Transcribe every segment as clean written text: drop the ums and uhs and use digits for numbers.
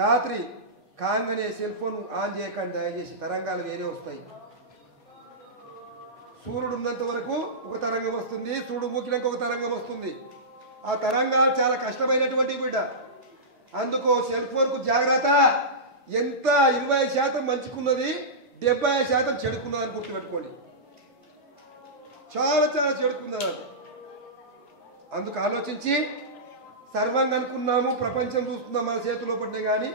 రాత్రి కాంగనే cell phone on చేయకండి దయచేసి, తరంగాలు వేరే వస్తాయి. సూర్యుడు ఉన్నంత వరకు ఒక తరంగం వస్తుంది, సూర్యుడు మూకినాక ఒక తరంగం వస్తుంది. ఆ తరంగాలు చాలా కష్టమైనటువంటి బిడ్డ. అందుకో సెల్ ఫోన్కు జాగ్రత్త. ఎంత 20% మంచుకున్నది, 70% చెడుకున్నది అని గుర్తుపెట్టుకోండి. చాలా చాలా చెడుకున్నది. అందుకు ఆలోచించి సర్వంగా అనుకున్నాము, ప్రపంచం చూస్తున్నాం మన చేతిలో పడ్డే, కానీ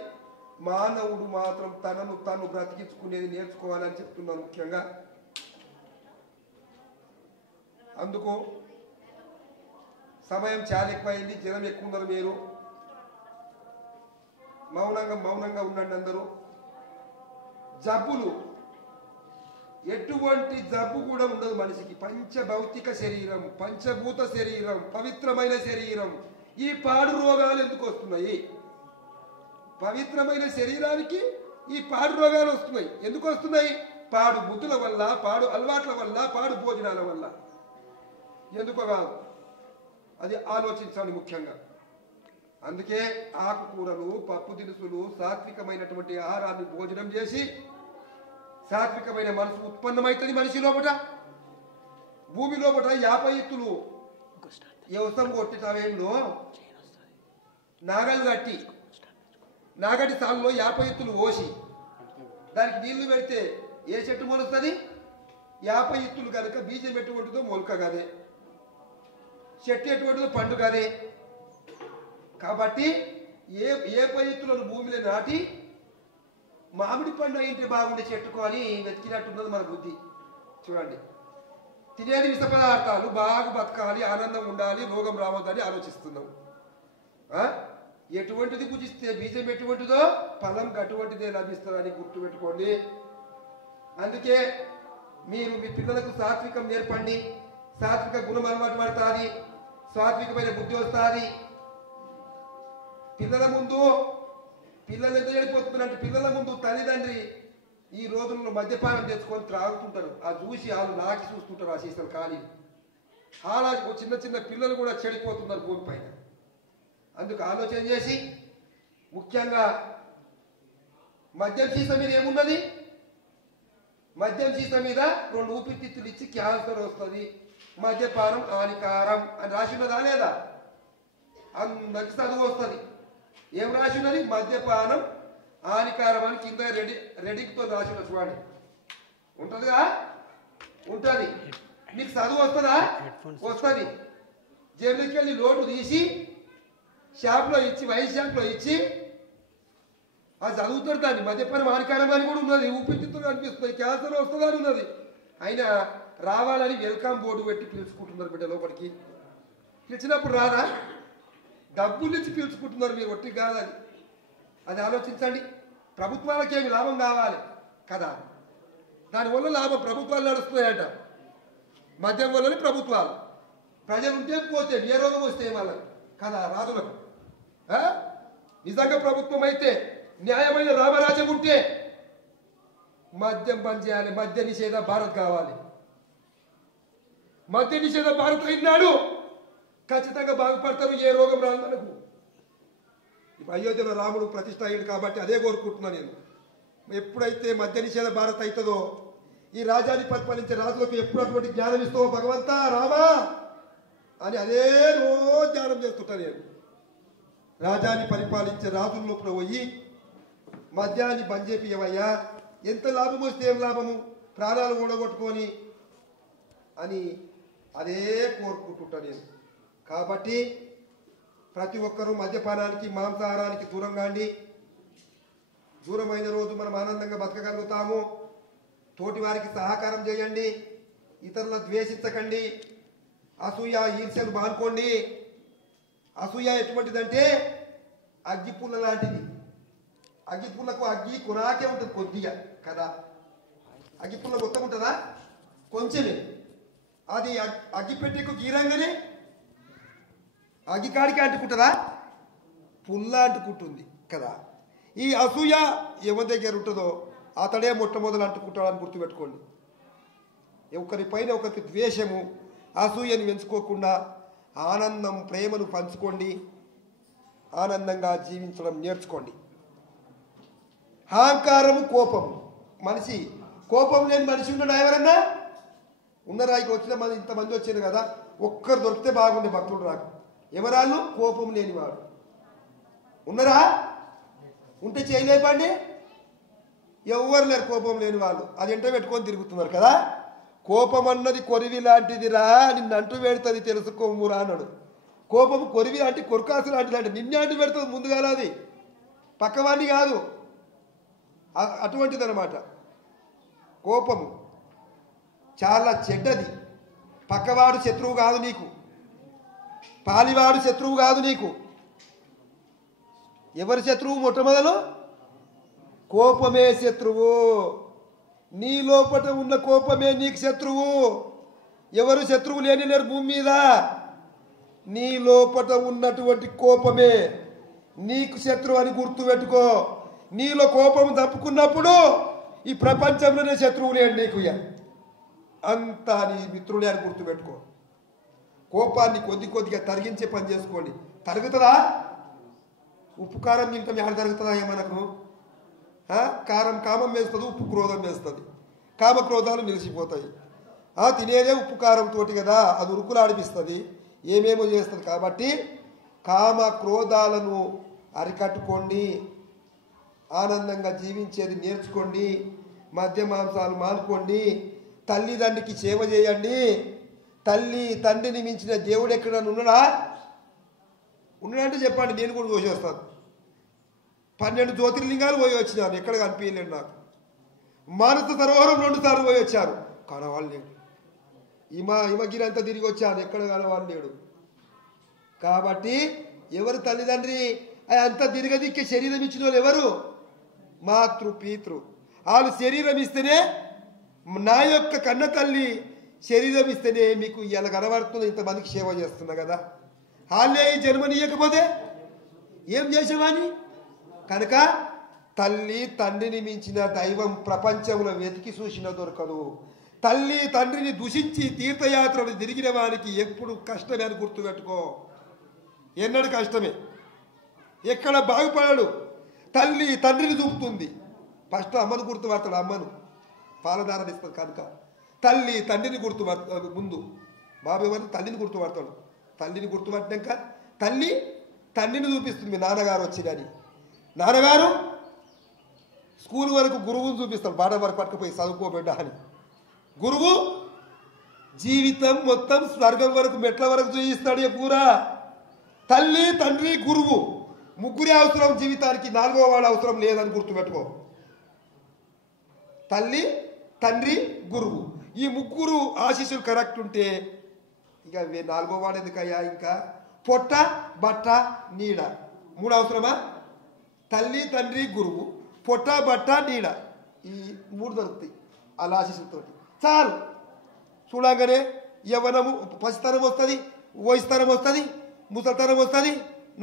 మానవుడు మాత్రం తనను తను బ్రతికించుకునేది నేర్చుకోవాలని చెప్తున్నాను ముఖ్యంగా. అందుకు సమయం చాలా ఎక్కువైంది, జనం ఎక్కువ ఉన్నారు. మీరు మౌనంగా ఉండండి అందరూ. జబ్బులు ఎటువంటి జబ్బు కూడా ఉండదు మనిషికి. పంచభౌతిక శరీరం, పంచభూత శరీరం, పవిత్రమైన శరీరం. ఈ పాడు రోగాలు ఎందుకు వస్తున్నాయి? పవిత్రమైన శరీరానికి ఈ పాడు రోగాలు వస్తున్నాయి. ఎందుకు వస్తున్నాయి? పాడు బుద్ధుల వల్ల, పాడు అలవాట్ల వల్ల, పాడు భోజనాల వల్ల. ఎందుకో కాదు, అది ఆలోచించాలి ముఖ్యంగా. అందుకే ఆకుకూరలు, పప్పు దినుసులు, సాత్వికమైనటువంటి ఆహారాన్ని భోజనం చేసి సాత్వికమైన మనసు ఉత్పన్నమవుతుంది మనిషి లోపట. భూమి లోపట 50 ఎత్తులు వ్యవసాయం కొట్టి సమయంలో నాగటి స్థానంలో 50 ఎత్తులు పోసి దానికి నీళ్లు పెడితే ఏ చెట్టు మొలుస్తుంది? 50 ఎత్తులు కనుక బీజం ఎటువంటిదో మొలక కదే, చెట్టు ఎటువంటిదో పండు కదే. కాబట్టి ఏ పైత్తులను భూమిలో నాటి మామిడి పండు అయింటే బాగుండే చెట్టుకో అని వెతికినట్టున్నది మన బుద్ధి. చూడండి, తినేది విష పదార్థాలు, బాగా బతకాలి, ఆనందం ఉండాలి, రోగం రావద్దని ఆలోచిస్తున్నాం. ఎటువంటిది పూజిస్తే బీజం ఎటువంటిదో ఫలం అటువంటిదే లభిస్తుందని గుర్తుపెట్టుకోండి. అందుకే మీరు మీ పిల్లలకు సాత్వికం నేర్పండి. సాత్విక గుణం అలవాటు పడుతుంది, సాత్వికమైన బుద్ధి వస్తుంది. పిల్లలు ఎంత చెడిపోతున్నారంటే, పిల్లల ముందు తల్లిదండ్రి ఈ రోజుల్లో మద్యపానం తెచ్చుకొని త్రాగుతుంటారు. ఆ చూసి వాళ్ళు నాకి చూస్తుంటారు ఆ సీసాలు ఖాళీ. అలా చిన్న పిల్లలు కూడా చెడిపోతున్నారు భూమి పైన. అందుకు ఆలోచన చేసి ముఖ్యంగా మద్యం సీసా మీద ఏమున్నది? మద్యం సీసా మీద 2 ఊపిరితిత్తులు ఇచ్చి క్యాన్సర్ వస్తుంది, మద్యపానం హానికారం అని రాసి ఉన్నదా లేదా? అందరికి చదువు వస్తుంది. ఏం రాసి ఉన్నది? మద్యపానం హానికారం అని కింద రెడీతో రాసి ఉన్న చూడండి. ఉంటుందిగా? ఉంటుంది. మీకు చదువు వస్తుందా? వస్తుంది. జైలుకి వెళ్ళి లోటు తీసి షాప్లో ఇచ్చి, వైన్ షాప్లో ఇచ్చి అది చదువుతారు. దాన్ని మద్యపానం హానికారం అని కూడా ఉన్నది, ఊపిరితిత్తులు అనిపిస్తుంది, క్యాన్సర్ వస్తుందని ఉన్నది. అయినా రావాలని వెల్కమ్ బోర్డు పెట్టి పిలుచుకుంటున్నారు బిడ్డ లోపలికి. పిలిచినప్పుడు రాదా? డబ్బులు ఇచ్చి పిలుచుకుంటున్నారు మీరు, ఒట్టి కాదని. అది ఆలోచించండి. ప్రభుత్వాలకేమి లాభం కావాలి కదా? దానివల్ల లాభం ప్రభుత్వాలు నడుస్తున్నాయంట. మద్యం వల్లనే ప్రభుత్వాలు. ప్రజలు ఉంటే పోతే ఏ రోగం వస్తే వాళ్ళకి కదా రాజులకు. నిజంగా ప్రభుత్వం అయితే న్యాయమైన రామరాజ్యం ఉంటే మద్యం బంద్ చేయాలి. మద్య నిషేధ భారత్ కావాలి. మద్య నిషేధ భారత్ అయినాడు ఖచ్చితంగా బాగుపడతారు, ఏ రోగం రాదు మనకు. అయోధ్యలో రాముడు ప్రతిష్ట అయ్యాడు కాబట్టి అదే కోరుకుంటున్నాను నేను. ఎప్పుడైతే మద్య నిషేధ భారత్ అవుతుందో, ఈ రాజ్యాన్ని పరిపాలించే రాజులకు ఎప్పుడు అటువంటి జ్ఞానం ఇస్తావో భగవంతా రామా అని అదే రోజు ధ్యానం చేస్తుంటాను నేను. రాజ్యాన్ని పరిపాలించే రాజుల్లో పోయి మద్యాన్ని బంద్ చేపియవయ్యా, ఎంత లాభం వస్తే ఏం లాభము, ప్రాణాలు ఓడగొట్టుకొని అని అదే కోరుకుంటుంటా నేను. కాబట్టి ప్రతి ఒక్కరూ మద్యపానానికి, మాంసాహారానికి దూరంగా అండి. దూరమైన రోజు మనం ఆనందంగా బతకగలుగుతాము. తోటి వారికి సహకారం చేయండి, ఇతరులను ద్వేషించకండి, అసూయ ఈర్ష్యలు మానుకోండి. అసూయ ఎటువంటిదంటే అగ్గిపుల్ల లాంటిది. అగ్గిపుల్లకు అగ్గి కురాకే ఉంటుంది కొద్దిగా కదా. అగ్గిపుల్ల మొత్తం ఉంటుందా? కొంచెమే. అది అగ్గిపెట్టెకు గీరంగానే అగ్గికాడికి అంటుకుంటుందా? పుల్ల అంటుకుంటుంది కదా. ఈ అసూయ ఎవరి దగ్గర ఉంటుందో అతడే మొట్టమొదలు అంటుకుంటాడని గుర్తుపెట్టుకోండి. ఒకరిపైన ఒకరికి ద్వేషము, అసూయను పెంచుకోకుండా ఆనందం, ప్రేమను పంచుకోండి. ఆనందంగా జీవించడం నేర్చుకోండి. అహంకారము, కోపము. మనిషి కోపం లేని మనిషి ఉన్నాడు ఎవరన్నా? ఉన్నరాయికి వచ్చిన మంది ఇంతమంది వచ్చారు కదా, ఒక్కరు దొరికితే బాగుండే భక్తుడు రాకు. ఎవరాళ్ళు? కోపం లేనివాడు. ఉన్నారా? ఉంటే చేయలేపండి. ఎవరు లేరు కోపం లేని వాళ్ళు. అది ఎంట పెట్టుకొని తిరుగుతున్నారు కదా. కోపం అన్నది కొరివి లాంటిదిరా, నిన్ను అంటూ పెడుతుంది తెలుసుకోమురా అన్నాడు. కోపం కొరివి లాంటి కొరకాసు లాంటిది అంటే నిన్నే అంటూ పెడుతుంది ముందుగా, అది పక్కవాడిని కాదు. అటువంటిది అనమాట. కోపము చాలా చెడ్డది. పక్కవాడు శత్రువు కాదు నీకు, పాలివాడు శత్రువు కాదు నీకు. ఎవరి శత్రువు? మొట్టమొదలు కోపమే శత్రువు. నీ లోపట ఉన్న కోపమే నీకు శత్రువు. ఎవరు శత్రువు లేని లేరు భూమి మీద. నీ లోపట ఉన్నటువంటి కోపమే నీకు శత్రువు అని గుర్తుపెట్టుకో. నీలో కోపం తప్పుకున్నప్పుడు ఈ ప్రపంచంలోనే శత్రువు లేడు నీకు, అంతా నీ మిత్రులే అని గుర్తుపెట్టుకో. కోపాన్ని కొద్ది కొద్దిగా తరిగించే పని చేసుకోండి. తరుగుతుందా? ఉప్పు కారం తింటాం, ఎక్కడ తరుగుతుందా మనకు? కారం కామం వేస్తుంది, ఉప్పు క్రోధం వేస్తుంది. కామక్రోధాలు నిలిచిపోతాయి. తినేదే ఉప్పు కారంతో కదా, అది ఉరుకులాడిపిస్తుంది, ఏమేమో చేస్తుంది. కాబట్టి కామ క్రోధాలను అరికట్టుకోండి. ఆనందంగా జీవించేది నేర్చుకోండి. మద్య మాంసాలు మానుకోండి. తల్లిదండ్రికి సేవ చేయండి. తల్లి తండ్రిని మించిన దేవుడు ఎక్కడన్నా ఉన్నాడా? ఉన్నాడంటే చెప్పండి, నేను కూడా పోసి వస్తాను. 12 జ్యోతిర్లింగాలు పోయి వచ్చినాను, ఎక్కడ కనిపించలేడు నాకు. మానస సరోవరం 2 సార్లు పోయి వచ్చారు, కనవాళ్ళు లేడు. హిమగిరి అంతా తిరిగి వచ్చాను, ఎక్కడ కనవాళ్ళు లేడు. కాబట్టి ఎవరు తల్లిదండ్రి అంతా తిరగదిక్కే శరీరం ఇచ్చిన వాళ్ళు ఎవరు? మాతృ పితృ. వాళ్ళు శరీరం ఇస్తేనే, నా యొక్క కన్న తల్లి శరీరం ఇస్తేనే మీకు ఇలా కనబడుతుంది, ఇంతమందికి సేవ చేస్తున్నా కదా. వాళ్ళే జన్మనియకపోతే ఏం చేసేవాని? కనుక తల్లి తండ్రిని మించిన దైవం ప్రపంచంలో వెతికి చూసినా దొరకదు. తల్లి తండ్రిని దూషించి తీర్థయాత్రలు తిరిగిన వారికి ఎప్పుడు కష్టమే అని గుర్తుపెట్టుకో. ఎన్నడూ కష్టమే, ఎక్కడ బాగుపడడు. తల్లి తండ్రిని చూపుతుంది. ఫస్ట్ అమ్మను గుర్తుపడతాడు, అమ్మను పాలధారణ ఇస్తుంది. కనుక తల్లి తండ్రిని ముందు బాబు ఎవరిని? తల్లిని గుర్తుపడతాడు. తల్లిని గుర్తుపట్టినాక తల్లి తండ్రిని చూపిస్తుంది. మీ నాన్నగారు వచ్చిరని. నాన్నగారు స్కూల్ వరకు గురువుని చూపిస్తాడు, బాట వరకు పట్టుకుపోయి చదువుకోబెడ్డా అని. గురువు జీవితం మొత్తం స్వర్గం వరకు మెట్ల వరకు చూపిస్తాడు పూరా. తల్లి తండ్రి గురువు ముగ్గురే అవసరం జీవితానికి, 4వ వాడు అవసరం లేదని గుర్తుపెట్టుకో. తల్లి తండ్రి గురువు, ఈ ముగ్గురు ఆశీస్సులు కరెక్ట్ ఉంటే ఇక 4వ వాడు ఎందుకయ్యా? ఇంకా పొట్ట బట్ట నీడ 3 అవసరమా? తల్లి తండ్రి గురువు, పొట్ట బట్ట నీడ, ఈ 3 దొరుకుతాయి అలా ఆశీస్సులతో. చాలు. చూడగానే యవ్వనము పసితనం వస్తుంది, వయసుతనం వస్తుంది, ముసలితనం వస్తుంది,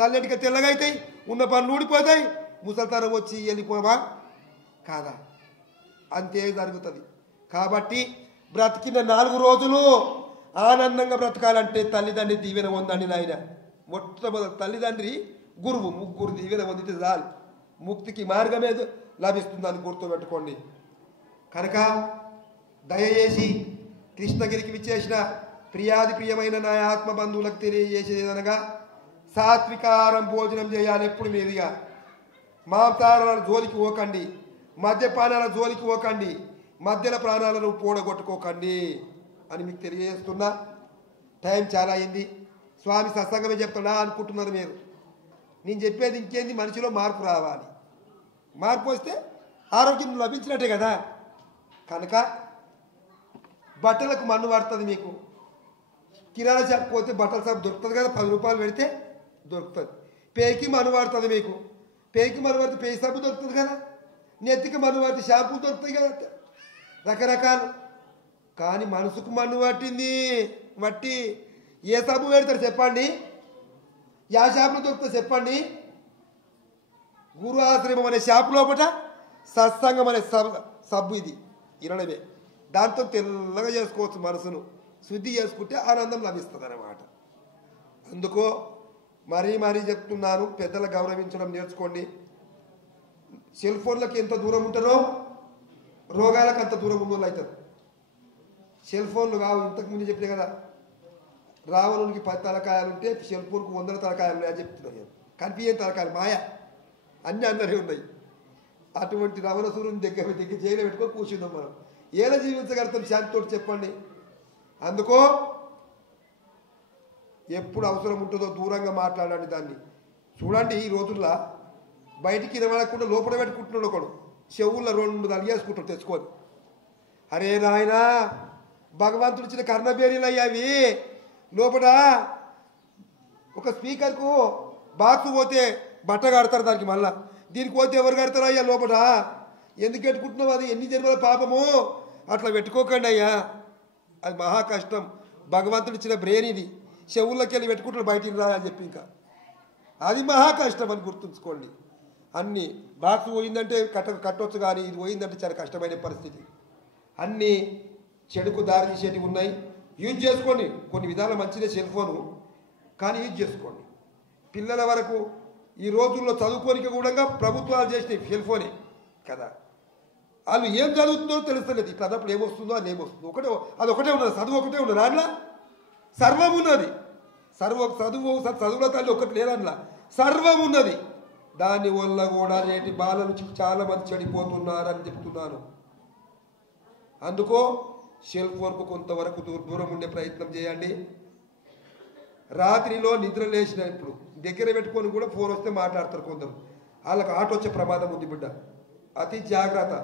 నల్లటిగా తెల్లగా అవుతాయి, ఉన్న పనులు ఊడిపోతాయి. ముసలితనం వచ్చి వెళ్ళిపోమా? కాదా? అంతే జరుగుతుంది. కాబట్టి బ్రతికిన 4 రోజులు ఆనందంగా బ్రతకాలంటే తల్లిదండ్రి దీవెన పొందండి నాయన. మొట్టమొదటి తల్లిదండ్రి గురువు ముగ్గురు దీవెన పొందితే చాలు, ముక్తికి మార్గమే లభిస్తుందని గుర్తుపెట్టుకోండి. కనుక దయచేసి కృష్ణగిరికి విచ్చేసిన ప్రియాది ప్రియమైన నా ఆత్మ బంధువులకు తెలియజేసేదనగా, సాత్వికారం భోజనం చేయాలి ఎప్పుడు మీదుగా. మాంసాహారాల జోలికి పోకండి, మద్యపానాల జోలికి పోకండి, మధ్యల ప్రాణాలను పోడగొట్టుకోకండి అని మీకు తెలియజేస్తున్నా. టైం చాలా అయింది. స్వామి సత్సంగమే చెప్తున్నా అనుకుంటున్నారు మీరు. నేను చెప్పేది ఇంకేంది, మనిషిలో మార్పు రావాలి. మార్పు వస్తే ఆరోగ్యం లభించినట్టే కదా. కనుక బట్టలకు మన్ను పడుతుంది. మీకు కిరాణా షాప్ పోతే బట్టల షాప్ దొరుకుతుంది కదా, 10 రూపాయలు పెడితే దొరుకుతుంది. పేకి మన్ను పడుతుంది మీకు. పేకి మన్ను పడితే పేయి సబ్బు దొరుకుతుంది కదా, నెత్తికి మన్ను పడితే షాంపూ దొరుకుతాయి కదా, రకరకాలు. కానీ మనసుకు మన్ను పట్టింది మట్టి. ఏ సబ్బు పెడతారు చెప్పండి? యా షాపులో దొరుకుతుంది చెప్పండి? గురు ఆశ్రమం అనే షాపు లోపల సత్సంగం అనే సబ్బు ఇది 20. దాంతో తెల్లగా చేసుకోవచ్చు, మనసును శుద్ధి చేసుకుంటే ఆనందం లభిస్తుంది అన్నమాట. అందుకో మరీ చెప్తున్నాను, పెద్దల గౌరవించడం నేర్చుకోండి. సెల్ ఫోన్లకు ఎంత దూరం ఉంటారో రోగాలకు అంత దూరం ఉన్న అవుతారు. సెల్ ఫోన్లు కావు, ఇంతకుముందు చెప్పినా కదా, రావణునికి 10 తలకాయలు ఉంటే సెల్ ఫోన్కు 100 తలకాయలు ఉన్నాయని చెప్తున్నాను. కనిపించని తలకాయలు మాయ అన్నీ అందరే ఉన్నాయి. అటువంటి రావణసూరుని దగ్గర జైలు పెట్టుకొని కూర్చుందాం మనం. ఎలా జీవించగలుగుతాం శాంతితో చెప్పండి. అందుకో ఎప్పుడు అవసరం ఉంటుందో దూరంగా మాట్లాడండి. దాన్ని చూడండి, ఈ రోజుల్లో బయటికి నిలబడకుండా లోపల పెట్టుకుంటున్నాడు ఒకడు, చెవుల్లో 2 తలిగేసుకుంటాడు తెచ్చుకొని. అరే నాయనా, భగవంతుడు ఇచ్చిన కర్ణబేరీలు అయ్యావి. లోపల ఒక స్పీకర్కు బాక్స్ పోతే బట్ట కడతారు దానికి, మళ్ళా దీనికి పోతే ఎవరు కడతారు అయ్యా లోపల? ఎందుకు పెట్టుకుంటున్నావు? అది ఎన్ని జన్మల పాపము. అట్లా పెట్టుకోకండి అయ్యా, అది మహా కష్టం. భగవంతుడు ఇచ్చిన బ్రెయిన్ ఇది, చెవుల్లోకి వెళ్ళి పెట్టుకుంటాడు బయటికి రా అని చెప్పి, ఇంకా అది మహా కష్టం అని గుర్తుంచుకోండి. అన్నీ బాక్స్ పోయిందంటే కట్టొచ్చు, కానీ ఇది పోయిందంటే చాలా కష్టమైన పరిస్థితి. అన్నీ చెడుకు దారి తీసేటివి ఉన్నాయి. యూజ్ చేసుకోండి, కొన్ని విధాల మంచిదే సెల్ ఫోను, కానీ యూజ్ చేసుకోండి. పిల్లల వరకు ఈ రోజుల్లో చదువుకోనికి కూడా ప్రభుత్వాలు చేసినాయి సెల్ ఫోనే కదా. వాళ్ళు ఏం చదువుతుందో తెలుస్తలేదు. ఇప్పుడు అన్నప్పుడు ఏమొస్తుందో అది ఏమొస్తుందో అదొకటే ఉన్నది, చదువు ఒకటే ఉన్నది. అందులో సర్వం ఉన్నది. చదువుల తల్లి ఒకటి లేదన్నా, సర్వం ఉన్నది. దానివల్ల కూడా నేటి బాలలు చాలా మంది చెడిపోతున్నారని చెప్తున్నాను. అందుకో సెల్ ఫోన్కు కొంతవరకు దూరం ఉండే ప్రయత్నం చేయండి. రాత్రిలో నిద్ర లేచినప్పుడు దగ్గర పెట్టుకొని కూడా ఫోన్ వస్తే మాట్లాడతారు కొందరు, వాళ్ళకి ఆట వచ్చే ప్రమాదం ఉంది బిడ్డ. అతి జాగ్రత్త.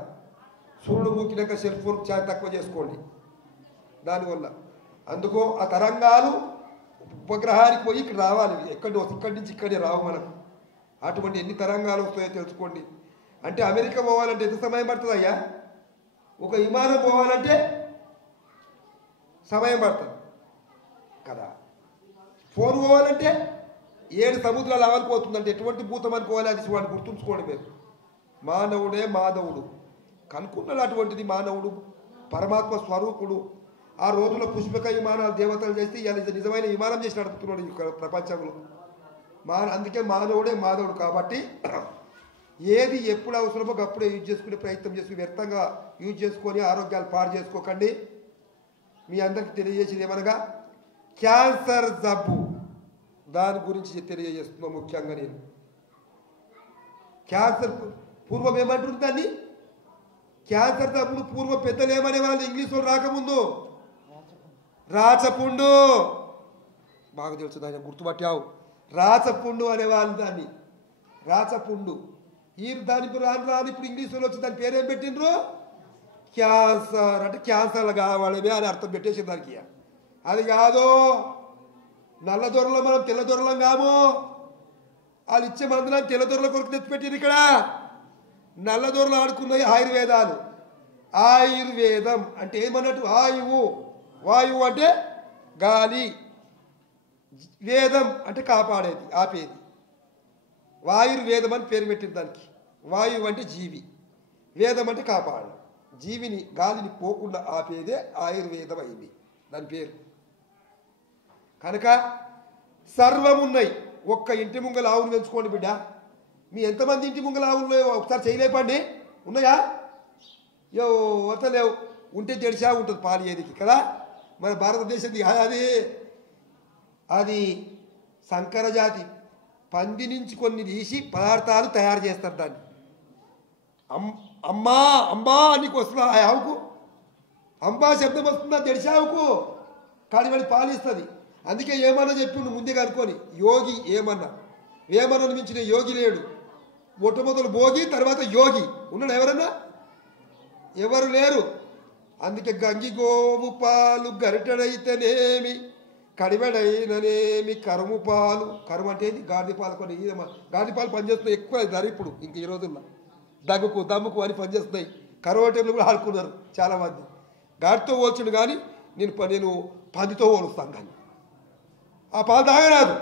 సూర్యుడు మూకినాక సెల్ ఫోన్ చాలా తక్కువ చేసుకోండి దానివల్ల. అందుకో ఆ తరంగాలు ఉపగ్రహానికి పోయి ఇక్కడ రావాలి, ఇక్కడి నుంచి ఇక్కడే రావు మనకు. అటువంటి ఎన్ని తరంగాలు వస్తాయో తెలుసుకోండి. అంటే అమెరికా పోవాలంటే ఎంత సమయం పడుతుంది అయ్యా? ఒక విమానం పోవాలంటే సమయం పడుతుంది కదా. ఫోన్ పోవాలంటే 7 సముద్రాలు అవలిపోతుందంటే ఎటువంటి భూతం అనుకోవాలి, అది వాడిని గుర్తుంచుకోండి మీరు. మానవుడే మాధవుడు కనుక్కున్నాడు. అటువంటిది మానవుడు పరమాత్మ స్వరూపుడు. ఆ రోజుల్లో పుష్పక విమానాలు దేవతలు చేస్తే ఇలా నిజమైన విమానం చేసి నడుపుతున్నాడు ఈ ప్రపంచంలో. అందుకే మానవుడే మాధవుడు. కాబట్టి ఏది ఎప్పుడు అవసరమో అప్పుడే యూజ్ చేసుకునే ప్రయత్నం చేసుకుని వ్యర్థంగా యూజ్ చేసుకొని ఆరోగ్యాలు పాడు చేసుకోకండి. మీ అందరికి తెలియజేసేది ఏమనగా క్యాన్సర్ జబ్బు, దాని గురించి తెలియజేస్తున్నాం ముఖ్యంగా. నేను క్యాన్సర్ పూర్వం ఏమంటుంది దాన్ని, క్యాన్సర్ జబ్బును పూర్వం పెద్దలు ఏమనే వాళ్ళు ఇంగ్లీష్లో రాకముందు రాచపుండు, బాగా తెలుసు దాన్ని గుర్తుపట్టావు, రాచపుండు అనేవాళ్ళు దాన్ని. రాచపుండు ఈ దానికి రాను ఇప్పుడు ఇంగ్లీష్లో వచ్చి దాని పేరేం పెట్టిండ్రు, క్యాన్సర్. అంటే క్యాన్సర్లు కావాలమే అని అర్థం పెట్టేసి దానికి. అది కాదు, నల్ల దొరలో మనం తెల్ల దొరలం కాము. వాళ్ళు ఇచ్చే మందులను తెల్ల దొరల కొరకు తెచ్చిపెట్టింది. ఇక్కడ నల్ల దొరలు ఆడుకున్నాయి ఆయుర్వేదాలు. ఆయుర్వేదం అంటే ఏమన్నట్టు, ఆయువు. వాయువు అంటే గాలి, వేదం అంటే కాపాడేది, ఆపేది. వాయుర్వేదం అని పేరు పెట్టింది దానికి. వాయువు అంటే జీవి, వేదం అంటే కాపాడు. జీవిని గాలిని పోకుండా ఆపేదే ఆయుర్వేదం అయింది దాని పేరు. కనుక సర్వమున్నాయి. ఒక్క ఇంటి ముంగల ఆవులు పెంచుకోండి బిడ్డ. మీ ఎంతమంది ఇంటి ముంగల ఆవులు ఒకసారి చేయలేపండి. ఉన్నాయా? లేవు. ఉంటే జడిసా ఉంటుంది పాలు ఏదికి కదా. మన భారతదేశంది అది సంకర జాతి పంది నుంచి కొన్ని తీసి పదార్థాలు తయారు చేస్తారు. దాన్ని అమ్మా నీకు వస్తుందా ఆ ఆవుకు? అంబా శబ్దం వస్తుందా జడిసావుకు? కాడివాడి పాలు ఇస్తుంది. అందుకే ఏమన్నా చెప్పిండు ముందే కనుక్కొని. యోగి వేమన్నను మించిన యోగి లేడు. మొట్టమొదలు భోగి, తర్వాత యోగి. ఉన్నాడు ఎవరన్నా? ఎవరు లేరు. అందుకే గంగి గోవు పాలు గరిటెడైతేనేమి, కడివెడైననేమి, కరుము పాలు. కరుము అంటే గాడిద పాలు. కొన్ని గాడిద పాలు పనిచేస్తున్నాయి ఎక్కువ ధర ఇప్పుడు. ఇంక ఈ రోజుల్లో దమ్ముకు అని పనిచేస్తున్నాయి. కరువు టైంలో కూడా ఆడుకున్నారు చాలామంది. గాడితో పోల్చుడు కానీ నేను పందితో పోలుస్తాను. కానీ ఆ పాలు తాగరాదు.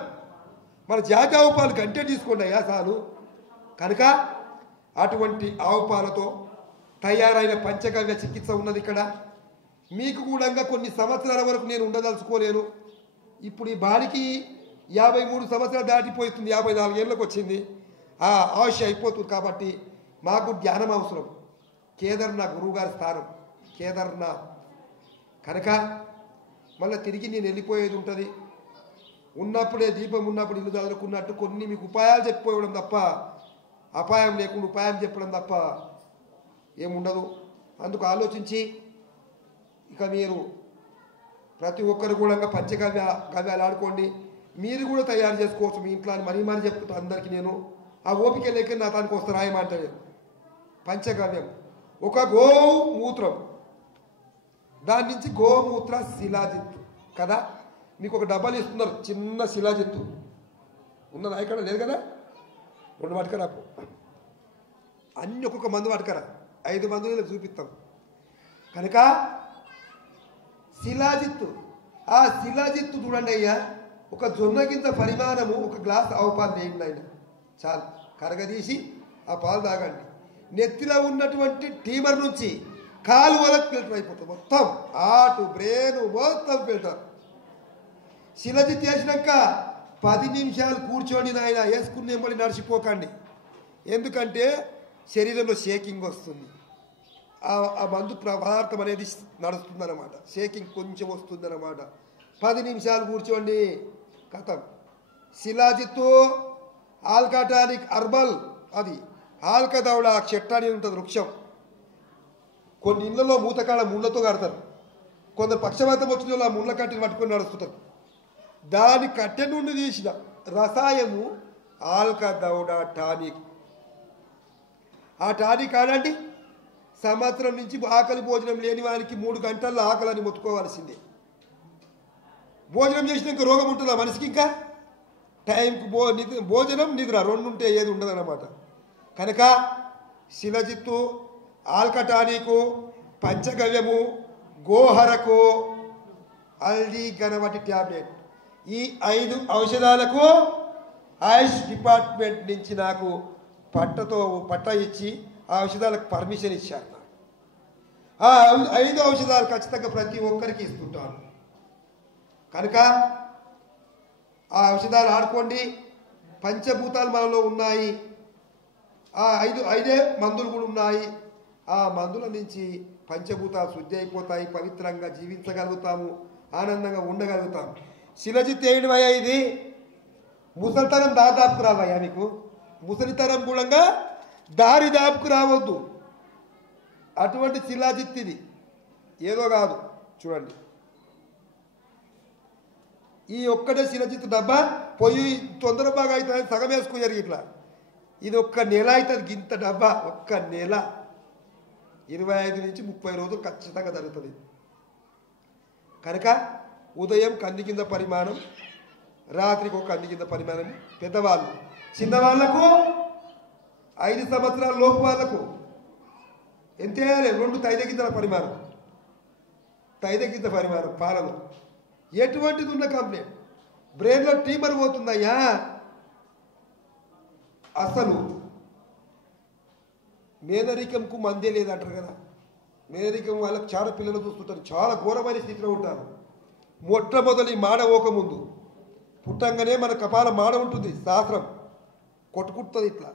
మన జాతి ఆవు పాలు గంటే తీసుకోండి అయ్యా చాలు. కనుక అటువంటి ఆవు పాలతో తయారైన పంచగవ్య చికిత్స ఉన్నది ఇక్కడ. మీకు కూడా కొన్ని సంవత్సరాల వరకు నేను ఉండదలుచుకోలేను. ఇప్పుడు ఈ బాడికి 53 సంవత్సరాలు దాటిపోతుంది, 54 ఏళ్ళకి వచ్చింది, ఆ ఆయుష్ అయిపోతుంది. కాబట్టి మాకు జ్ఞానం అవసరం. కేదార్నాథ్ గురువుగారి స్థానం కేదార్నాథ్ కనుక మళ్ళీ తిరిగి నేను వెళ్ళిపోయేది ఉంటుంది. ఉన్నప్పుడే దీపం ఉన్నప్పుడు ఇల్లు చదువుకున్నట్టు కొన్ని మీకు ఉపాయాలు చెప్పిపోవడం తప్ప, అపాయం లేకుండా ఉపాయం చెప్పడం తప్ప ఏముండదు. అందుకు ఆలోచించి ఇక మీరు ప్రతి ఒక్కరు కూడా గవ్యాలు ఆడుకోండి. మీరు కూడా తయారు చేసుకోవచ్చు మీ ఇంట్లో అని మరీ చెప్తుంటా అందరికీ. నేను ఆ ఓపిక లేక నా దానికి వస్తే రాయమంటాను. పంచగవ్యం ఒక గోమూత్రం, దాని నుంచి గోమూత్ర శిలాజిత్తు కదా. మీకు ఒక డబ్బాలు ఇస్తున్నారు, చిన్న శిలాజిత్తు ఉన్నదా ఇక్కడ? లేదు కదా. 2 పట్టుకరా, అన్ని ఒక్కొక్క మందు పట్టుకరా, 5 మందులు చూపిస్తాం. కనుక శిలాజిత్తు, ఆ శిలాజిత్తు చూడండి అయ్యా, ఒక జొన్న గింజ పరిమాణము, ఒక గ్లాస్ ఆవు పాలు వేయండి ఆయన చాలు. కరగదీసి ఆ పాలు తాగండి. నెత్తిలో ఉన్నటువంటి టీమర్ నుంచి కాలు వరకు ఫిల్టర్ అయిపోతుంది మొత్తం, ఆటు బ్రెయిన్ మొత్తం ఫిల్టర్. శిలాజిత్తు వేసినాక 10 నిమిషాలు కూర్చొని నాయన వేసుకునేమని నడిచిపోకండి. ఎందుకంటే శరీరంలో షేకింగ్ వస్తుంది, ఆ మందు పదార్థం అనేది నడుస్తుందన్నమాట, షేకింగ్ కొంచెం వస్తుందన్నమాట. 10 నిమిషాలు కూర్చోండి, కథం. శిలాజిత్తు ఆల్కాటానిక్ అర్బల్, అది ఆల్కదౌడ చెట్టు అనేది ఉంటుంది వృక్షం. కొన్ని ఇళ్లలో మూతకాడ ముళ్ళతో కడతారు, కొందరు పక్షవాతం వచ్చిన వాళ్ళు ఆ ముళ్ళ కట్టెని పట్టుకొని నడుస్తుంటారు. దాని కట్టె నుండి తీసిన రసాయము ఆల్కదౌడ టానిక్. ఆ టానిక్ ఆడండి, సంవత్సరం నుంచి ఆకలి భోజనం లేని వారికి 3 గంటల్లో ఆకలిని మొత్తుకోవాల్సిందే. భోజనం చేసినాక రోగం ఉంటుందా మనిషికి? ఇంకా టైంకి భోజనం నిద్ర 2 ఉంటే ఏది ఉండదన్నమాట. కనుక శిలజిత్తు, ఆల్కటానికు, పంచగవ్యము, గోహరకు, హల్దీ గణవటి ట్యాబ్లెట్, ఈ 5 ఔషధాలకు ఆయుష్ డిపార్ట్మెంట్ నుంచి నాకు పట్ట ఇచ్చి ఆ ఔషధాలకు పర్మిషన్ ఇచ్చారు. ఆ 5 ఔషధాలు ఖచ్చితంగా ప్రతి ఒక్కరికి ఇస్తుంటాను. కనుక ఆ ఔషధాలు ఆడుకోండి. పంచభూతాలు మనలో ఉన్నాయి, ఆ 5 మందులు కూడా ఉన్నాయి. ఆ మందుల నుంచి పంచభూతాలు శుద్ధి అయిపోతాయి, పవిత్రంగా జీవించగలుగుతాము, ఆనందంగా ఉండగలుగుతాము. శిలజిత్ ఏమిటయ్యా ఇది? ముసలితనం దాదాపుకు రావయ్యా మీకు. ముసలితనం కూడా దారి దాపుకు రావద్దు, అటువంటి శిలాజిత్ ఇది, ఏదో కాదు. చూడండి, ఈ ఒక్కటే శిలజిత్ డబ్బా పొయ్యి తొందర బాగా అవుతుంది, సగం వేసుకున్నారు ఇట్లా. ఇది 1 నెల అవుతుంది, ఇంత డబ్బా 1 నెల, 25 నుంచి 30 రోజులు ఖచ్చితంగా జరుగుతుంది. కనుక ఉదయం కంది కింద పరిమాణం, రాత్రికి 1 కంది కింద పరిమాణం. పెద్దవాళ్ళు, చిన్నవాళ్లకు 5 సంవత్సరాల లోపు వాళ్ళకు ఎంతే 2 తైద గింజల పరిమాణం, తైద గింజ పరిమాణం పాలలో. ఎటువంటిది ఉన్న కంప్లైంట్, బ్రెయిన్లో ట్యూమర్ పోతుందయ్యా. అసలు మేనరికంకు మందే లేదంటారు కదా. మేనరికం వాళ్ళకి చాలా పిల్లలు చూస్తుంటారు, చాలా ఘోరమైన స్థితిలో ఉంటారు. మొట్టమొదటి మాడ ఓకముందు పుట్టంగానే మన కపాల మాడ ఉంటుంది, శాస్త్రం కొట్టుకుంటుంది ఇట్లా.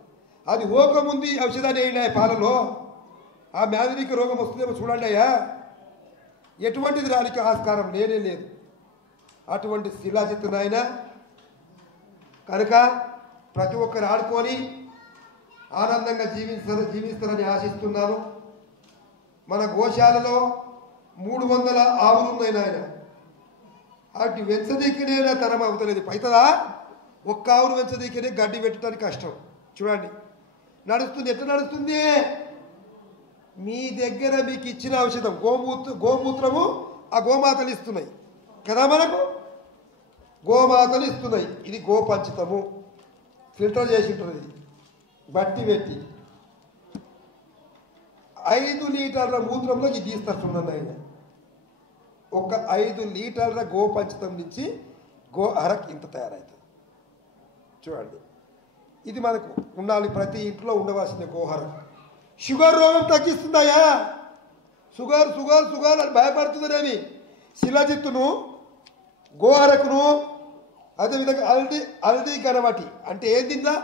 అది ఓకముందు ఔషధాన్ని వేయండి పాలలో, ఆ మేనరిక రోగం వస్తుందేమో చూడండి అయ్యా. ఎటువంటిది రానికి ఆస్కారం లేనే లేదు, అటువంటి శిలాజిత్ నాయన. కనుక ప్రతి ఒక్కరు ఆడుకొని ఆనందంగా జీవిస్తారని ఆశిస్తున్నాను. మన గోశాలలో 300 ఆవులు ఉన్నాయి నాయన. అటు వెంచదీకినే తరం అవుతలేదు, అవుతుందా? 1 ఆవును వెంచదీకినే గడ్డి పెట్టడానికి కష్టం. చూడండి నడుస్తుంది, ఎట్లా నడుస్తుంది? మీ దగ్గర మీకు ఇచ్చిన ఔషధం గోమూత్రము, ఆ గోమాతలు ఇస్తున్నాయి కదా, మనకు గోమాతలు ఇస్తున్నాయి. ఇది గోపంచితము, ఫిల్టర్ చేసి ఉంటుంది, ఇది బట్టి పెట్టి 5 లీటర్ల మూత్రంలో ఇది తీస్తారు. చూడండి ఆయన, ఒక 5 లీటర్ల గోపంచితం నుంచి గో అరక్ ఇంత తయారవుతుంది. చూడండి, ఇది మనకు ఉండాలి, ప్రతి ఇంట్లో ఉండవలసిన గోహరం. షుగర్ రోగం తగ్గిస్తుందయ్యా. షుగర్ షుగర్ షుగర్ అని భయపడుతుందనేమి శిలజిత్తును, గోహరకును అదేవిధంగా హల్దీ గణవటి అంటే ఏం తిందా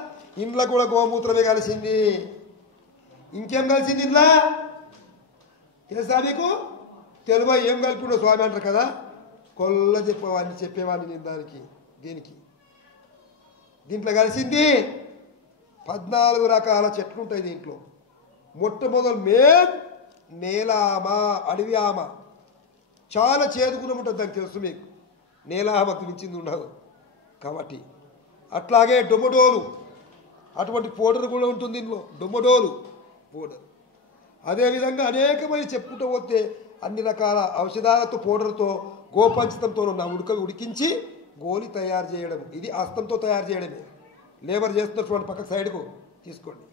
ఇంట్లో కూడా గోమూత్రమే కలిసింది. ఇంకేం కలిసింది ఇంట్లో తెలుసా మీకు? తెలుగు ఏం కలిపిడో స్వామి అంటారు కదా, కొల్ల చెప్పేవాడిని నేను దీంట్లో కలిసింది 14 రకాల చెట్లు ఉంటాయి దీంట్లో. మొట్టమొదలు నేల ఆమ, అడవి ఆమ, చాలా చేదుగుణం ఉంటుంది దానికి తెలుసు మీకు. నేల ఆమకు మించింది ఉండదు కాబట్టి. అట్లాగే డొమడోలు, అటువంటి పౌడర్ కూడా ఉంటుంది దీనిలో, డొమడోలు పౌడర్. అదేవిధంగా అనేకమైన చెప్పుకుంటూ పోతే అన్ని రకాల ఔషధాలతో పౌడర్తో గోపంచతంతో ఉన్న ఉడికించి గోలి తయారు చేయడం. ఇది హస్తంతో తయారు చేయడమే. లేబర్ చేస్తున్నటువంటి పక్క సైడ్కు తీసుకోండి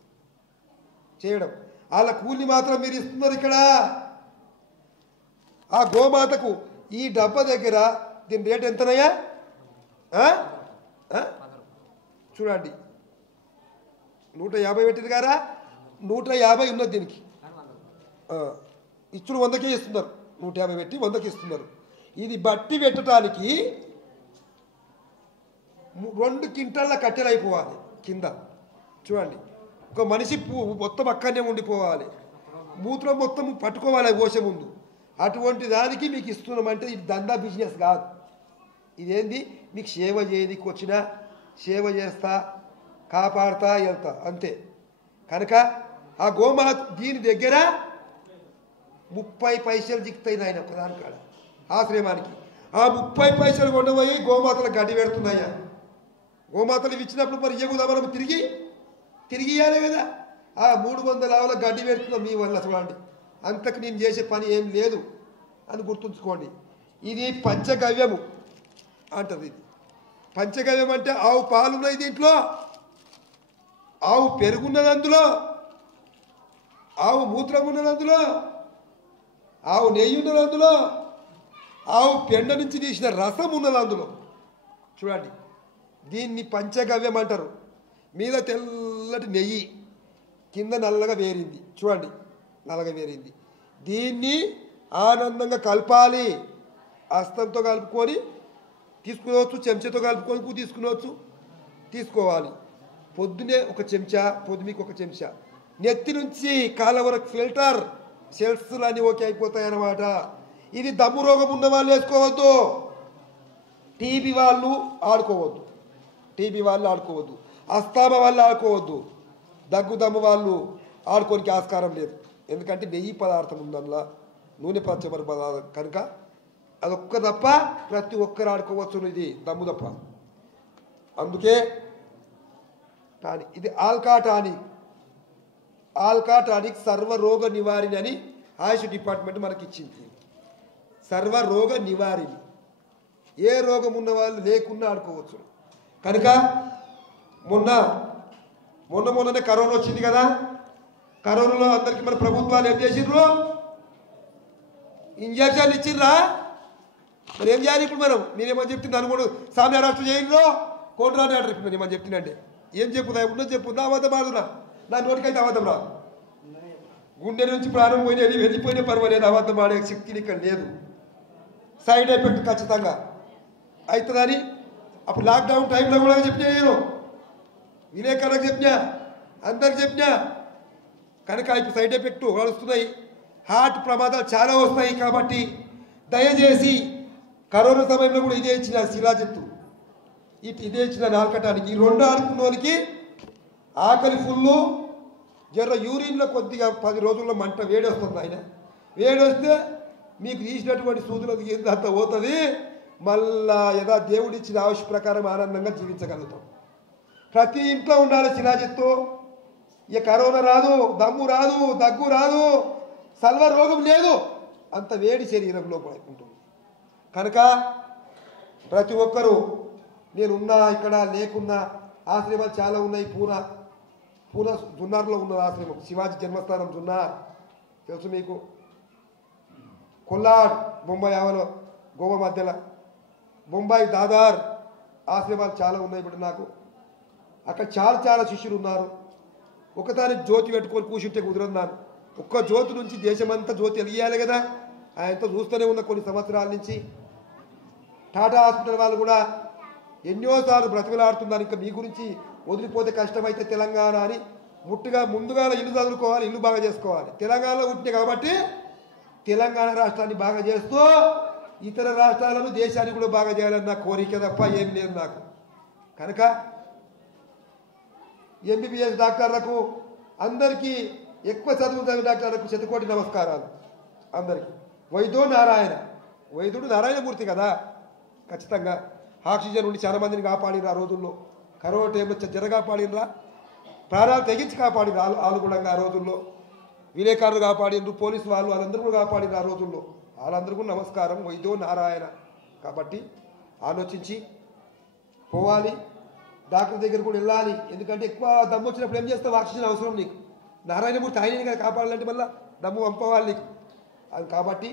చేయడం. వాళ్ళ కూలి మాత్రం మీరు ఇస్తున్నారు ఇక్కడ. ఆ గోమాతకు ఈ డబ్బా దగ్గర దీని రేట్ ఎంతనయ్యా చూడండి, 150 పెట్టింది గారా, 150 ఉన్నది దీనికి. ఇచ్చుడు 100కే ఇస్తున్నారు, 150 పెట్టి 100కి ఇస్తున్నారు. ఇది బట్టి పెట్టడానికి 2 క్వింటాళ్ళ కట్టెలు అయిపోవాలి కింద. చూడండి, ఒక మనిషి మొత్తం అక్కడనే ఉండిపోవాలి, మూత్రం మొత్తం పట్టుకోవాలి పోసే ముందు. అటువంటి దానికి మీకు ఇస్తున్నామంటే ఇది దందా బిజినెస్ కాదు. ఇదేంది మీకు సేవ చేయడానికి వచ్చినా సేవ చేస్తా కాపాడుతా వెళ్తా అంతే. కనుక ఆ గోమాత దీని దగ్గర 30 పైసలు జిక్కుతాయి నాయన ఒకదాని కాడ ఆశ్రమానికి. ఆ 30 పైసలు కొండపోయి గోమాతలు గడ్డి పెడుతున్నాయా. గోమాతలు ఇచ్చినప్పుడు మరి ఇయ్యకుదా మనం తిరిగి ఇవ్వాలి కదా. ఆ 300 ఆవుల గడ్డి పెడుతున్నాం మీ వల్ల. చూడండి, అంతకు నేను చేసే పని ఏం లేదు అని గుర్తుంచుకోండి. ఇది పంచగవ్యము అంటది. ఇది పంచగవ్యం అంటే ఆవు పాలున్నాయి దీంట్లో, ఆవు పెరుగున్నది అందులో, ఆవు మూత్రం ఉన్నది అందులో, ఆవు నెయ్యి ఉన్నది అందులో, ఆవు పెండ నుంచి తీసిన రసం ఉన్నది అందులో. చూడండి, దీన్ని పంచగవ్యం అంటారు. మీద తెల్లటి నెయ్యి, కింద నల్లగా వేరింది. చూడండి, నల్లగా వేరింది. దీన్ని ఆనందంగా కలపాలి. హస్తంతో కలుపుకొని తీసుకునవచ్చు, చెంచాతో కలుపుకొని తీసుకునవచ్చు, తీసుకోవాలి. పొద్దునే ఒక చెంచా, పొద్దుమికి ఒక చెంచా, నెత్తి నుంచి కాళ్ళ వరకు ఫిల్టర్ సెల్స్లు అన్నీ ఓకే అయిపోతాయి అన్నమాట. ఇది దమ్ము రోగం ఉన్న వాళ్ళు వేసుకోవద్దు, టీబీ వాళ్ళు ఆడుకోవద్దు, అస్తామా వాళ్ళు ఆడుకోవద్దు, దమ్ము వాళ్ళు ఆడుకోనికి ఆస్కారం లేదు. ఎందుకంటే నెయ్యి పదార్థం ఉంది అందులో, నూనె పచ్చమర పదార్థం కనుక అదొక్క తప్ప ప్రతి ఒక్కరు ఆడుకోవచ్చు. ఇది దమ్ము తప్ప. అందుకే టానిక్, ఇది ఆల్కా టానిక్ సర్వరోగ నివారిణి అని ఆయుష్ డిపార్ట్మెంట్ మనకి ఇచ్చింది. సర్వరోగ నివారిణి, ఏ రోగం ఉన్న వాళ్ళు లేకుండా ఆడుకోవచ్చు. కనుక మొన్ననే కరోనా వచ్చింది కదా. కరోనాలో అందరికీ మన ప్రభుత్వాలు ఏం చేసిండ్రు? ఇంజక్షన్లు ఇచ్చిండ్రా. మరి ఏం చేయాలి ఇప్పుడు మనం? నేనేమని చెప్తున్నా అనుకోడు, సామ్య రాష్ట్ర చేయండిలో కోట్రాని అంటారు. ఇప్పుడు నేనేమని చెప్తున్నాండి, ఏం చెప్పుదా ఉన్నది చెప్పు, నా అబద్ధం ఆడుతున్నా, నా నోటికైతే అబద్ధం రా. గుండె నుంచి ప్రాణం పోయినది వెళ్ళిపోయినా పర్వాలేదు, అబద్ధం ఆడే శక్తిని ఇక్కడ లేదు. సైడ్ ఎఫెక్ట్ ఖచ్చితంగా అవుతుందని అప్పుడు లాక్డౌన్ టైంలో కూడా చెప్పినా, నేను విలేకరులకు చెప్పినా, అందరికి చెప్పినా. కనుక ఇప్పుడు సైడ్ ఎఫెక్ట్ వస్తున్నాయి, హార్ట్ ప్రమాదాలు చాలా వస్తాయి. కాబట్టి దయచేసి కరోనా సమయంలో కూడా ఇదే ఇచ్చిన శిలాజిత్తు, ఇదే ఇచ్చిన నాలుకటానికి. ఈ 2 ఆడుకున్నోనికి ఆకలి ఫుల్లు, జర యూరిన్లో కొద్దిగా 10 రోజుల్లో మంట వేడి వస్తుంది. ఆయన వేడి వస్తే మీకు తీసినటువంటి సూదులకు అంత పోతుంది. మళ్ళా యథా దేవుడిచ్చిన ఆయుష్ ప్రకారం ఆనందంగా జీవించగలుగుతాం. ప్రతి ఇంట్లో ఉండాలి శిలాజిత్తు. ఇక కరోనా రాదు, దమ్ము రాదు, దగ్గు రాదు, సల్వర్ రోగం లేదు. అంత వేడి శరీరంలో ఉంటుంది. కనుక ప్రతి ఒక్కరూ, నేనున్నా ఇక్కడ లేకున్నా, ఆశ్రమాలు చాలా ఉన్నాయి. పూనా జున్నార్లో ఉన్న ఆశ్రమం, శివాజీ జన్మస్థానం జున్నార్ తెలుసు మీకు. కొల్లాడ్ బొంబాయి ఆవలో గోవా మధ్యలో, బొంబాయి దాదార్ ఆశ్రమాలు చాలా ఉన్నాయి. ఇప్పుడు నాకు అక్కడ చాలా శిష్యులు ఉన్నారు. ఒకదాని జ్యోతి పెట్టుకొని కూర్చుంటే కుదరన్నాను. ఒక్క జ్యోతి నుంచి దేశమంతా జ్యోతి వెలిగియాలి కదా. ఆయనతో చూస్తూనే ఉన్న కొన్ని సంవత్సరాల నుంచి. టాటా హాస్పిటల్ వాళ్ళు కూడా ఎన్నోసార్లు బ్రతిమలాడుతున్నాను, ఇంకా మీ గురించి వదిలిపోతే కష్టమైతే తెలంగాణ అని ముందుగా ఇల్లు చదువుకోవాలి, ఇల్లు బాగా చేసుకోవాలి. తెలంగాణలో ఉంటే కాబట్టి తెలంగాణ రాష్ట్రాన్ని బాగా చేస్తూ ఇతర రాష్ట్రాలను దేశాన్ని కూడా బాగా చేయాలని నా కోరిక తప్ప ఏం లేదు నాకు. కనుక ఎంబీబీఎస్ డాక్టర్లకు అందరికీ ఎక్కువ చదువుతున్న డాక్టర్లకు శతకోటి నమస్కారాలు అందరికీ. వైద్యుడు నారాయణమూర్తి కదా, ఖచ్చితంగా ఆక్సిజన్ ఉండి చాలా మందిని కాపాడినరు. ఆ రోజుల్లో కరోనా టైంలో జర కాపాడినరా, ప్రాణాలు తెగించి కాపాడిన ఆలుగుణంగా ఆ రోజుల్లో విలేకరులు కాపాడినరు, పోలీసు వాళ్ళందరూ కూడా కాపాడిన ఆ రోజుల్లో. వాళ్ళందరూ కూడా నమస్కారం. వైద్యో నారాయణ. కాబట్టి ఆలోచించి పోవాలి, డాక్టర్ దగ్గర కూడా వెళ్ళాలి. ఎందుకంటే ఎక్కువ దమ్ము వచ్చినప్పుడు ఏం చేస్తావు, ఆక్సిజన్ అవసరం నీకు. నారాయణమూర్తి ఆయనని కదా కాపాడాలంటే మళ్ళీ దమ్ము పంపవాలి నీకు. అది కాబట్టి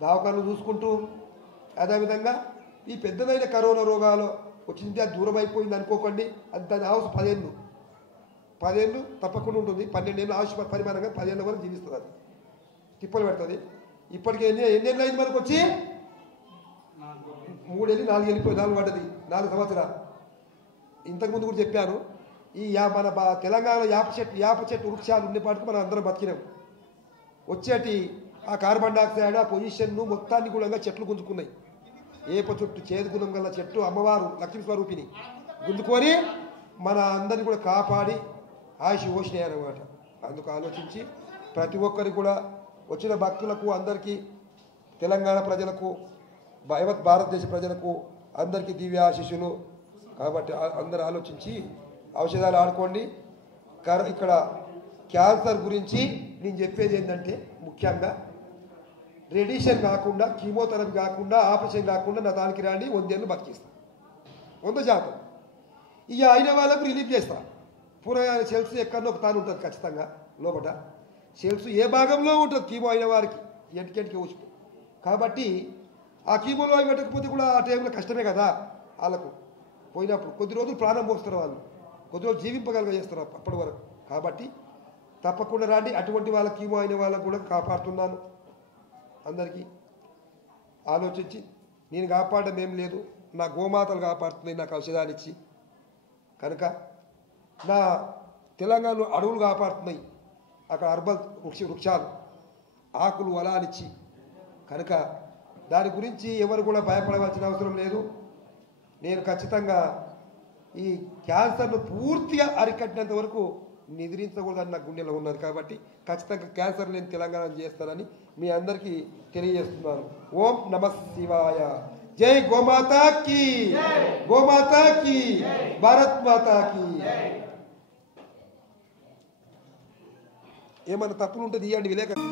దవాఖానలు చూసుకుంటూ, అదేవిధంగా ఈ పెద్దదైన కరోనా రోగాలు వచ్చింది, అది దూరం అయిపోయింది అనుకోకండి. అది దాని ఆయుష్ 10 ఏళ్ళు తప్పకుండా ఉంటుంది. 12 ఏళ్ళు ఆయుష్ పరిమాణంగా 10 ఏళ్ళ వరకు జీవిస్తుంది. అది తిప్పలు పెడుతుంది. ఇప్పటికి ఎన్ని ఏళ్ళు అయింది మనకు వచ్చి? 3 ఏళ్ళు 4 వెళ్ళిపోయి 4 పడ్డది, 4 సంవత్సరాలు. ఇంతకుముందు కూడా చెప్పాను, ఈ మన తెలంగాణ యాప చెట్టు వృక్షాలు ఉండేపాటుకు మనం అందరం బతికినాం. వచ్చేటి ఆ కార్బన్ డైఆక్సైడ్ ఆ పొజిషన్ను మొత్తాన్ని కూడా చెట్లు గుంజుకున్నాయి. ఏప చుట్టూ చేదుగుణం గల చెట్టు అమ్మవారు లక్ష్మీ స్వరూపిణి గుంజుకొని మన అందరిని కూడా కాపాడి ఆయుష్ పోసినాయి అన్నమాట. అందుకు ఆలోచించి ప్రతి ఒక్కరికి కూడా వచ్చిన భక్తులకు అందరికీ, తెలంగాణ ప్రజలకు, భారతదేశ ప్రజలకు అందరికీ దివ్య ఆశీస్సులు. కాబట్టి అందరూ ఆలోచించి ఔషధాలు ఆడుకోండి. ఇక్కడ క్యాన్సర్ గురించి నేను చెప్పేది ఏంటంటే, ముఖ్యంగా రేడియేషన్ కాకుండా, కీమోథెరపీ కాకుండా, ఆపరేషన్ కాకుండా నా దానికి రాండి, 100 ఏళ్ళు బతికిస్తాను, 100%. ఇక అయిన వాళ్ళకు రిలీఫ్ చేస్తాను. పూర్వ సెల్స్ ఎక్కడో ఒక తాను ఉంటుంది ఖచ్చితంగా లోపల. సెల్స్ ఏ భాగంలో ఉంటుంది కీమో అయిన వారికి ఎంటికెంటికి ఊసిపో. కాబట్టి ఆ కీమోలో అవి పెట్టకపోతే కూడా ఆ టైంలో కష్టమే కదా వాళ్ళకు. పోయినప్పుడు కొద్ది రోజులు ప్రాణం పోస్తారు, వాళ్ళు కొద్ది రోజులు జీవింపగలిగా చేస్తారు అప్పటి వరకు. కాబట్టి తప్పకుండా రాండి. అటువంటి వాళ్ళ కీమో అయిన వాళ్ళకు కూడా కాపాడుతున్నాను. అందరికీ ఆలోచించి, నేను కాపాడడం ఏం లేదు, నా గోమాతలు కాపాడుతున్నాయి నాకు ఔషధాలు ఇచ్చి. కనుక నా తెలంగాణలో అడవులు కాపాడుతున్నాయి, అక్కడ హర్బల్ వృక్షాలు ఆకులు వలాలిచ్చి. కనుక దాని గురించి ఎవరు కూడా భయపడవలసిన అవసరం లేదు. నేను ఖచ్చితంగా ఈ క్యాన్సర్ను పూర్తిగా అరికట్టినంత వరకు నిద్రించకూడదని నా గుండెలో ఉన్నది. కాబట్టి ఖచ్చితంగా క్యాన్సర్ లేని తెలంగాణ చేస్తానని మీ అందరికీ తెలియజేస్తున్నాను. ఓం నమః శివాయ. జై గోమాతా కీ, గోమాతా కీ, భారత్ మాతా కీ. ఏమన్నా తప్పులు ఉంటుంది ఇవ్వండి విలేకరు.